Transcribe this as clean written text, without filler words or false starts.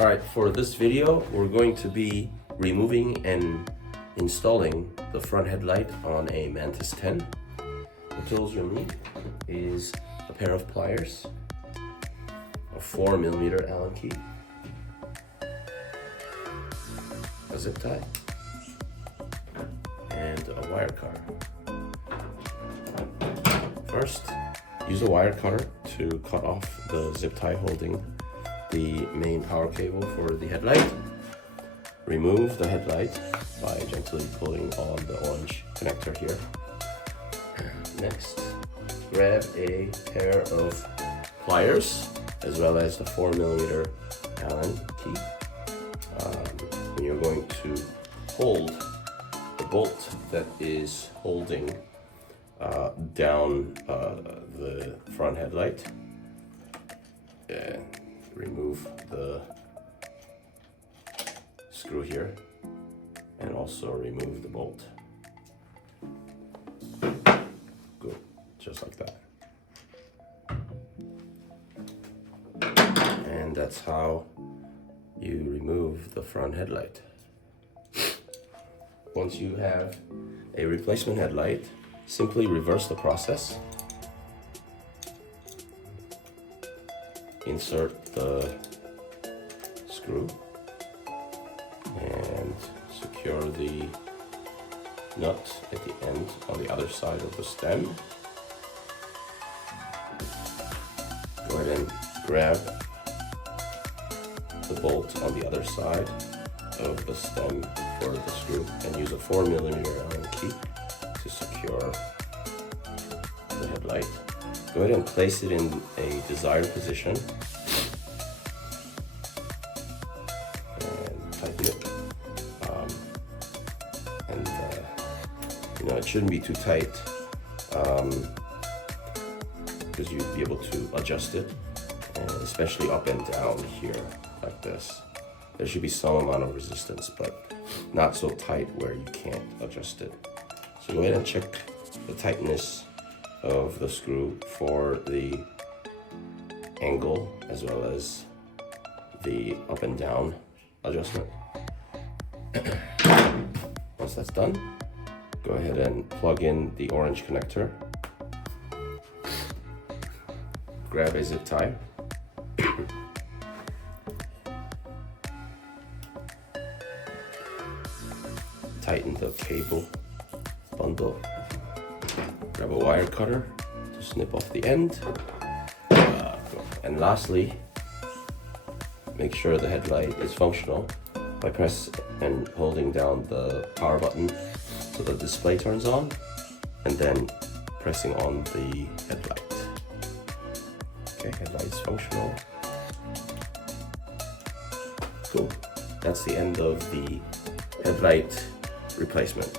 Alright, for this video, we're going to be removing and installing the front headlight on a Mantis10. The tools you'll need is a pair of pliers, a 4mm Allen key, a zip tie, and a wire cutter. First, use a wire cutter to cut off the zip tie holding the main power cable for the headlight. Remove the headlight by gently pulling on the orange connector here. Next, grab a pair of pliers as well as the 4mm Allen key. And you're going to hold the bolt that is holding down the front headlight. Remove the screw here and also remove the bolt. Good, just like that. And that's how you remove the front headlight. Once you have a replacement headlight, simply reverse the process. Insert the screw and secure the nut at the end on the other side of the stem. Go ahead and grab the bolt on the other side of the stem for the screw and use a 4mm Allen key to secure the headlight. Go ahead and place it in a desired position and tighten it. It shouldn't be too tight because you'd be able to adjust it, and especially up and down here like this. There should be some amount of resistance, but not so tight where you can't adjust it. So go ahead and check the tightness of the screw for the angle as well as the up and down adjustment. Once that's done, go ahead and plug in the orange connector. Grab a zip tie. Tighten the cable bundle. Grab a wire cutter to snip off the end. And lastly, make sure the headlight is functional by pressing and holding down the power button so the display turns on, and then pressing on the headlight. Okay, headlight is functional. Cool. That's the end of the headlight replacement.